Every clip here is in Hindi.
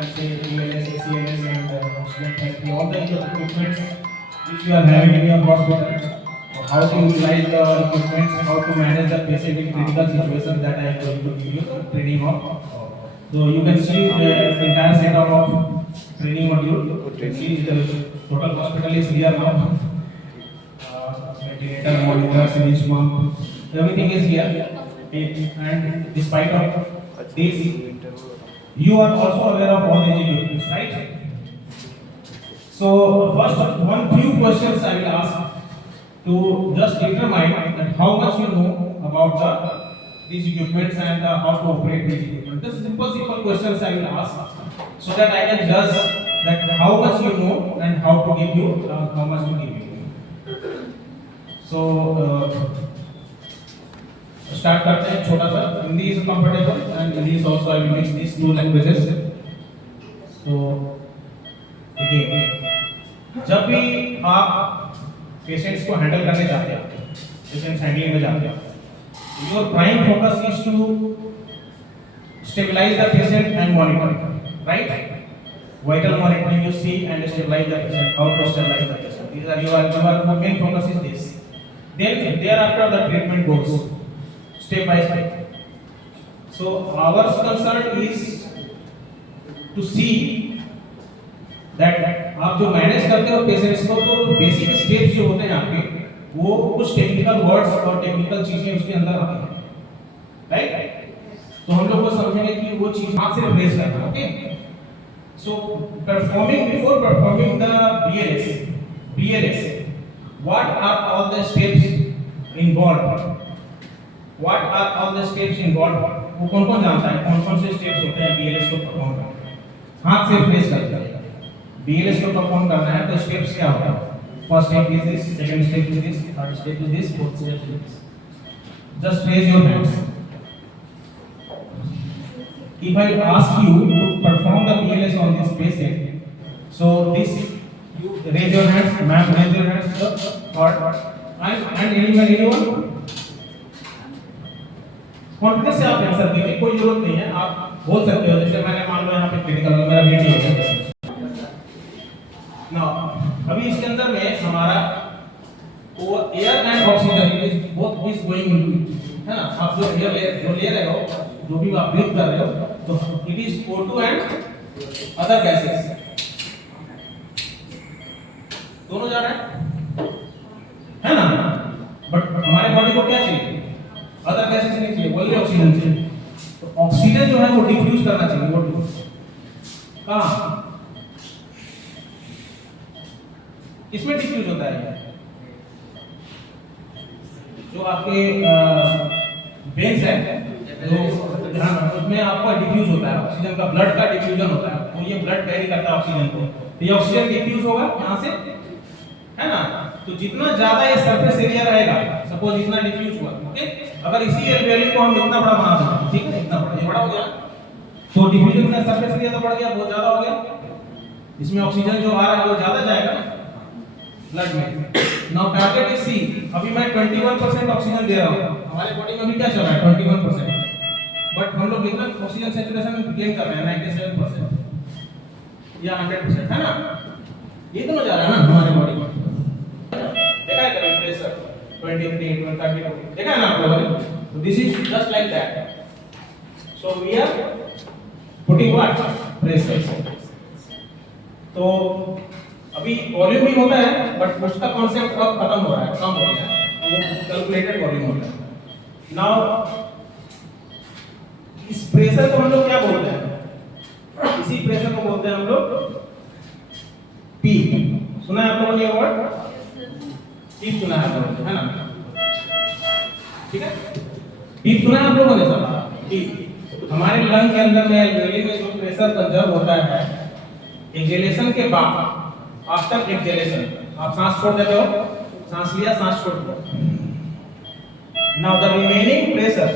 can say BLS, ACLS, and oxygen therapy, all the equipment which you are having in your hospital. How to utilize the equipment, how to manage the patient in critical situations, that I am going to give you the training of. So you can see the entire setup of training module. You can see the total hospital is here now. Ventilator, monitor, syringe pump, everything is here. And despite of this, you are also aware of all these equipments, right? So first, few questions I will ask to just determine that how much you know about these equipments and how to operate these equipment. This simple questions I will ask so that I can judge that how much you know and how to give you, how much to give you. So start करते हैं छोटा सा. Hindi is comfortable and English also. I will mix these two languages. So again, जब भी आप पेशेंट्स को हैंडल करने जाते हैं, पेशेंट्स हैंडलिंग में जाते हैं, your prime focus is to stabilise the patient and monitor, right? Vital monitoring you see and stabilize the patient. How to stabilize the patient? These are your main focus is this. Then thereafter the treatment goes step by step. So our concern is to see that आप जो मैनेज करते हो पेशेंट्स को, तो बेसिक स्टेप्स जो होते हैं आपके, वो कुछ टेक्निकल वर्ड्स और टेक्निकल चीजें उसके अंदर आती हैं, राइट? तो हम लोग को समझेंगे कि वो चीज हाथ से रिप्लेस करना, okay? So before performing the BLS, what are all the steps involved? What are all the steps involved? वो कौन जानता है कौन से स्टेप्स होते हैं BLS को परफॉर्म करने? हाथ से रिप्लेस करते हैं. BLS को परफॉर्म करना है तो स्टेप्स क्या होता है? First step is this, second step is this, third step is this, fourth step is this. Just raise your hands. If I ask you to perform the BLS on this patient, so this you raise your hands, ma'am, raise your hands, or and anyone? Confidence से आप आंसर दीजिए, कोई जरूरत नहीं है, आप बोल सकते हो. जैसे मैंने मान लो यहाँ पे क्रिटिकल मेरा वीडियो है ना, अभी इसके अंदर में हमारा वो air and oxygen is both is going into, है ना? आप जो एयर ले रहे हो, जो भी आप ब्रीथ कर रहे हो, तो it is O2 and other gases, दोनों जा रहे हैं, है ना? बट हमारे बॉडी को क्या चाहिए? अदर गैसेस नहीं चाहिए, ओनली ऑक्सीजन चाहिए. तो ऑक्सीजन जो है वो डिफ्यूज करना चाहिए. वो कहाँ, किसमें डिफ्यूज होता है? जो आपके वेन्स है, जो उसमें आपका डिफ्यूज होता है ऑक्सीजन का, ब्लड का डिफ्यूजन होता है. तो ये ब्लड कैरी करता है ऑक्सीजन को, तो ये ऑक्सीजन डिफ्यूज होगा यहाँ से, है ना? तो जितना ज्यादा ये सरफेस एरिया रहेगा, सपोज इतना डिफ्यूज हुआ, ओके? अगर इसी वैल्यू को हम इतना बड़ा बना सकते, ठीक है, इतना बड़ा, ये बड़ा हो गया, तो डिफ्यूजन का सरफेस एरिया तो बढ़ गया, बहुत ज्यादा हो गया. इसमें ऑक्सीजन जो आ रहा है वो ज्यादा जाएगा ना ब्लड में. Now target is C. अभी मैं 21% ऑक्सीजन दे रहा हूं, हमारे बॉडी में अभी क्या चल रहा है? 21%. बट हम लोग इतना ऑक्सीजन सैचुरेशन गेन कर रहे हैं 97% या 100%, है ना? ये तो जा रहा है ना हमारे बॉडी में. देखा है कभी प्रेशर 23, 32 देखा है ना आप लोगों ने? तो this is just like that. So we are putting what? Pressure. तो अभी वॉल्यूम भी होता है, बट उसका कॉन्सेप्ट अब खत्म हो रहा है, कम हो गया है, वो कैलकुलेटेड वॉल्यूम होता है. नाउ इस प्रेशर को हम लोग क्या बोलते हैं? इसी प्रेशर को बोलते हैं हम लोग पी. सुना है आप लोगों ने ये वर्ड? पी सुना है आप लोगों ने, है ना? ठीक है, पी सुना है आप लोगों ने सब? पी हमारे लंग के अंदर में एल्वेओली में जो प्रेशर कंजर्व होता है एक्सेलेशन के बाद, आफ्टर एक्सेलेशन आप सांस छोड़ देते हो, सांस लिया, सांस छोड़ दो. Now the remaining pressure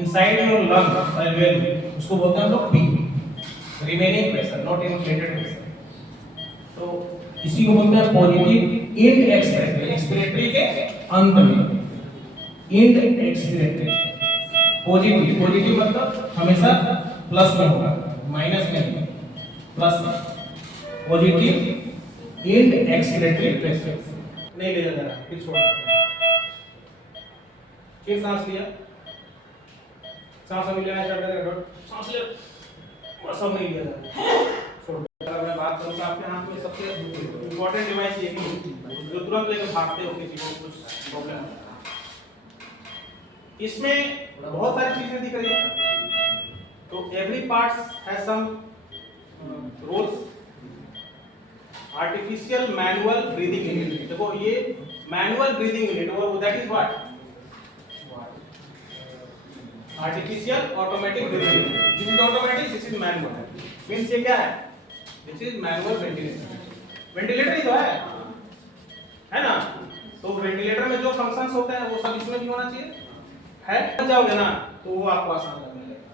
inside your lung alveoli, उसको बोलते हैं हम लोग P, remaining pressure, not inflated pressure. तो इसी को बोलते हैं पॉजिटिव इंड एक्सपिरेटरी. एक्सपिरेटरी के अंत में इंड एक्सपिरेटरी. पॉजिटिव मतलब हमेशा प्लस में होगा, माइनस में नहीं. Plus positive in acceleratory pressure. नहीं ले जा रहा, फिर छोड़, फिर सांस लिया, सांस अभी लेना स्टार्ट करेगा, सांस ले, और सब नहीं लिया जा रहा, छोड़। अगर मैं बात करूँ आपके हाथ में सबसे इम्पोर्टेंट डिवाइस ये है जो तुरंत लेकर भागते हो किसी को कुछ प्रॉब्लम है। इसमें बहुत सारी चीजें दिख रही है, तो every part has some roles. Artificial manual breathing unit, देखो ये मैनुअल ब्रीदिंग यूनिट और that is what, artificial automatic breathing unit. This is automatic, this is manual. Means ये क्या है, this is manual ventilator. Ventilator ही तो है ना। तो वेंटिलेटर में जो फंक्शंस होते हैं वो सब इसमें भी होना चाहिए, है। समझ जाओगे ना तो वो आपको आसान लगने लगेगा।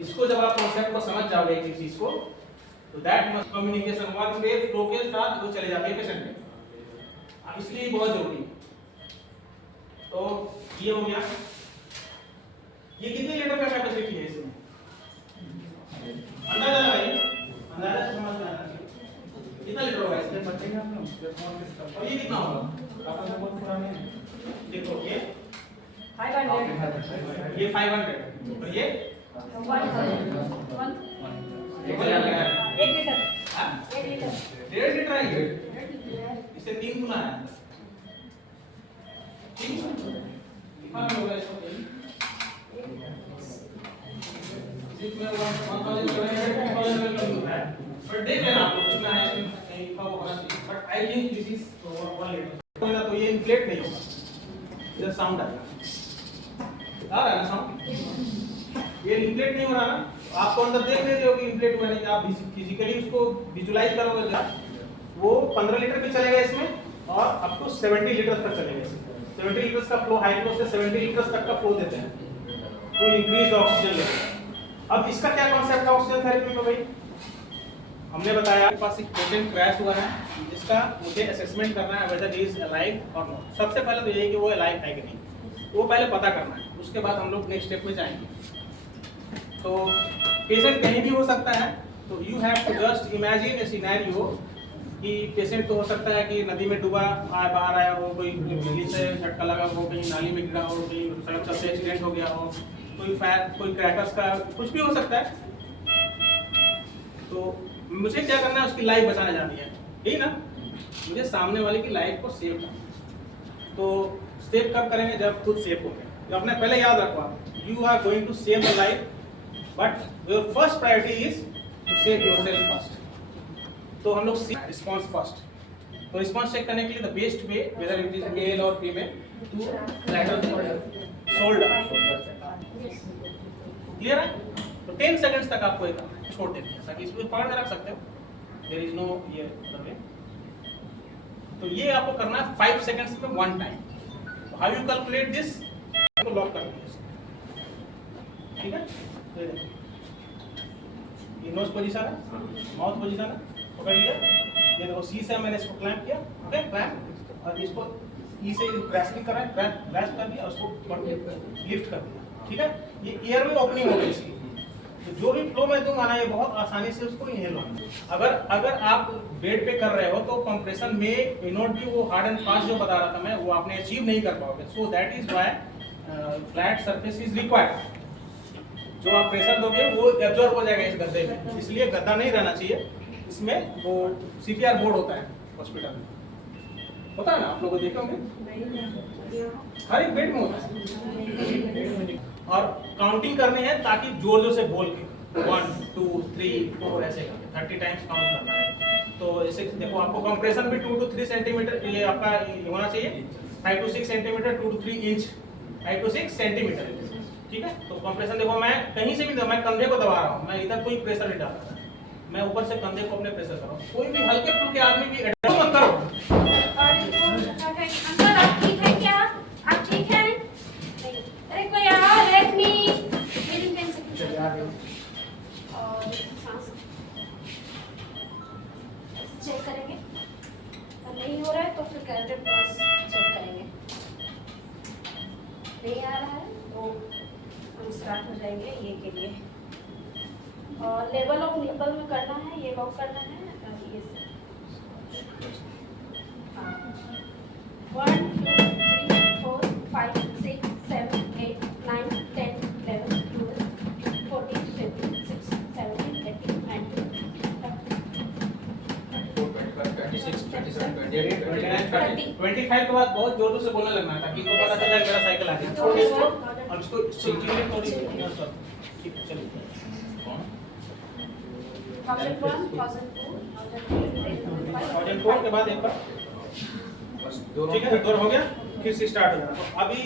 इसको जब आप कॉन्सेप्ट को समझ जाओगे एक चीज को, तो that must communication one way flow के साथ वो चले जाते हैं पेशेंट में, इसलिए बहुत जरूरी है। तो ये हो गया। ये कितने लीटर का कैपेसिटी है इसमें, अंदाजा लगाइए, अंदाजा समझ में आना चाहिए कितना लीटर होगा इसमें, बचेगा आपको। और ये कितना होगा, आपका बहुत पुराने हैं, देखो ये 500, ये 500 और ये 1 लीटर, 1.5 लीटर है, इससे 3 गुना है। कितना होगा इसको, इसमें 1000 है, बट देख लेना आपको कितना है इसमें, नहीं लिखा होगा, but I think this is 1 litre. तो ये इन्फ्लेट नहीं होगा, इधर साउंड आएगा, आ रहा है ना साउंड, ये इन्फ्लेट नहीं हो रहा ना, आपको अंदर देख रहे हो कि इन्फ्लेट हुआ नहीं, आप फिजिकली उसको विजुलाइज करोगे वो 15 लीटर भी चलेगा इसमें और अप टू 70 लीटर तक चलेगा इसमें। 70 लीटर का फ्लो, हाई फ्लो से 70 लीटर तक का फ्लो देते हैं, तो इंक्रीज ऑक्सीजन लेवल। अब इसका क्या कॉन्सेप्ट है ऑक्सीजन थेरेपी में भाई, हमने बताया आपके पास एक पेशेंट क्रैश हुआ है जिसका मुझे असेसमेंट करना है वेदर ही इज अलाइव और नॉट। सबसे पहले तो ये है कि वो अलाइव है कि नहीं, वो पहले पता करना है, उसके बाद हम लोग नेक्स्ट स्टेप में जाएंगे। तो पेशेंट कहीं भी हो सकता है, तो you have to just imagine a scenario कि पेशेंट तो हो सकता है कि नदी में डूबा बाहर आया हो, कोई बिजली से झटका लगा हो, कहीं नाली में गिरा हो, कहीं सड़क से एक्सीडेंट हो गया हो, कोई फायर, कोई क्रैकर्स का कुछ भी हो सकता है। तो मुझे क्या करना है, उसकी लाइफ बचाने जानी है, ठीक ना, मुझे सामने वाले की लाइफ को सेव करना। तो सेव कब करेंगे, जब खुद सेव हो गए। तो अपने पहले याद रखो, you are going to save the life, but your first priority is to save yourself first. तो हम लोग रिस्पॉन्स फर्स्ट, तो रिस्पॉन्स चेक करने के लिए the best way whether it is male और female to flatten shoulder, clear है। तो 10 सेकंड्स तक आपको ये करना है, छोड़ देना है, ताकि इसको पकड़ के रख सकते हो, देयर इज नो ये वे। तो ये आपको करना है 5 सेकंड्स में 1 time. How you calculate this, तो लॉक कर दीजिए, ठीक है। ये नोज पोजीशन है, माउथ पोजीशन है, पकड़ लिया, ये देखो सी से मैंने इसको क्लैंप किया, ओके क्लैंप, और इसको ई से प्रेस नहीं कर रहा है, प्रेस कर दिया, उसको लिफ्ट कर दिया, ठीक है। ये एयर में ओपनिंग हो गई इसकी, तो जो भी फ्लो मैं दूंगा ना, ये बहुत आसानी से उसको इनहेल होगा। अगर आप बेड पे कर रहे हो तो कंप्रेशन में मे नॉट बी वो हार्ड एंड फास्ट जो बता रहा था मैं, वो आपने अचीव नहीं कर पाओगे। So that is why flat surface is required. जो आप प्रेशर दोगे वो एब्जॉर्ब हो जाएगा इस गद्दे में, इसलिए गद्दा नहीं रहना चाहिए। इसमें वो सीपीआर बोर्ड होता है हॉस्पिटल में, होता है ना, आप लोगों को देखे होंगे, हर एक बेड में होता है। और काउंटिंग करनी है ताकि जोर जोर से बोल के 1 2 3 4 ऐसे 30 टाइम्स काउंट करना है। तो ऐसे देखो, आपको कंप्रेशन भी 2 to 3 सेंटीमीटर ये आपका होना चाहिए, 5 to 6 centimetre, 2 to 3 inch, 5 to 6 centimetre, ठीक है। तो कंप्रेशन देखो, मैं कहीं से भी, मैं कंधे को दबा रहा हूँ, मैं इधर कोई प्रेशर नहीं डाल रहा, मैं ऊपर से कंधे को अपने प्रेशर कर रहा हूँ। कोई भी हल्के फुल्के आदमी भी एडजस्ट मत करो। अंकल आप ठीक हैं क्या, आप ठीक हैं? अरे कोई आओ, लेट मी मेरी पेन से कुछ और सांस चेक करेंगे, अगर नहीं हो रहा है तो फिर कैरेटेड पल्स चेक करेंगे, नहीं आ रहा है तो हम स्टार्ट हो जाएंगे ये के लिए। और लेवल ऑफ निपल में करना है, ये लॉक करना है, ये से 1 2 3 4 5 6 7 8 9 10 11 12 14 15 16 17 18 19 25 के बाद बहुत जोरों से बोलने लगना है ताकि इनको पता चले मेरा साइकिल आ गया और इसको सीखने में थोड़ी ठीक है चलिए 1001 1002 1003 1004 के बाद एक बार ठीक है, दौर हो गया फिर से स्टार्ट हो जाना। तो अभी